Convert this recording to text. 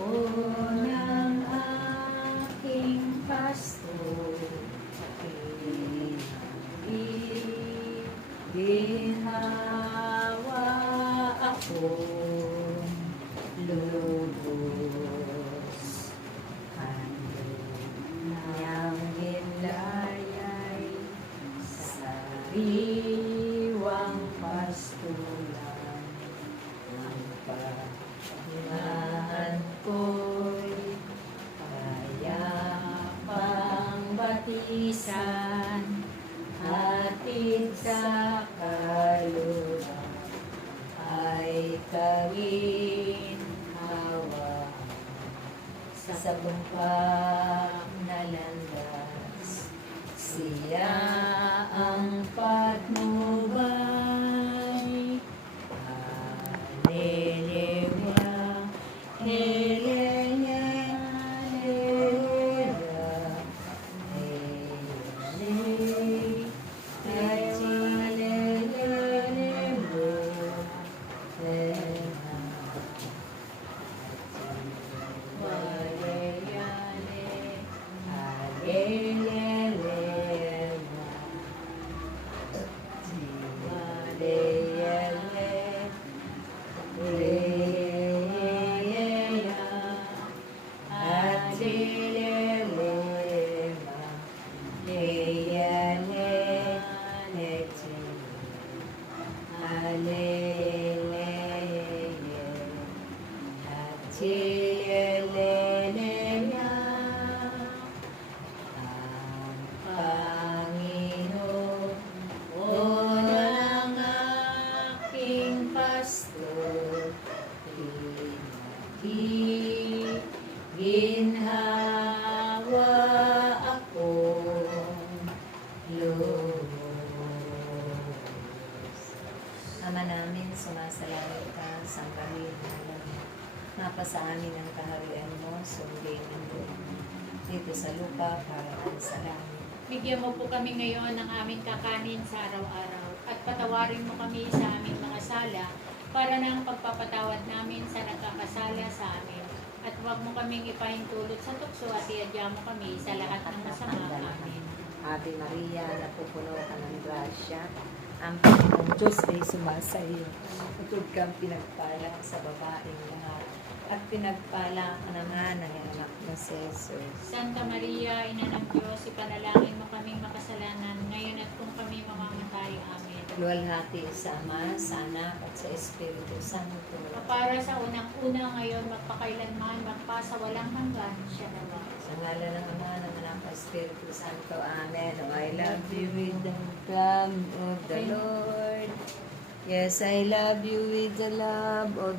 ko ng aking pasto, ginhawa akong lubos. Kanyang hinlayay sa sariwang pastulan. Ang paghinaan ko'y kayapang batisan, hatid sa kaluluwa ay kaginhawa. Sa bumpak na landas, siya ang patnubay. Hallelujah, hallelujah, hallelujah, ginhawa akong lubos. Ama namin, sumasalamat ka sa kahit na mapasa amin ang kaharian mo, sundin ang dito sa lupa para sa langit. Bigyan mo po kami ngayon ng aming kakanin sa araw-araw at patawarin mo kami sa aming mga sala para ng pagpapatawad namin sa nagkakasala sa amin. At huwag mo kaming ipahintulot sa tukso at iadya mo kami sa lahat ng masama. Amen. Ave Maria, napupuno ka ng grasya, ang Panginoong Diyos ay sumasa iyo. Utod kang pinagpala sa babaeng lahat, at pinagpala ka naman ng anak na si Jesus. Santa Maria, Ina ng Diyos, ipanalangin mo kaming makasalanan, ngayon at kung kami mamamatay. Amen. Luwalhati sa Ama, sa Anak, at sa Espiritu Santo. Para sa unang-una ngayon, magpakailanman, magpasawalang hanggan, siya naman. Sa ngalan ng Ama, ng Anak, at Espiritu Santo. Amen. Oh, I love you with the love of the Lord. Yes, I love you with the love of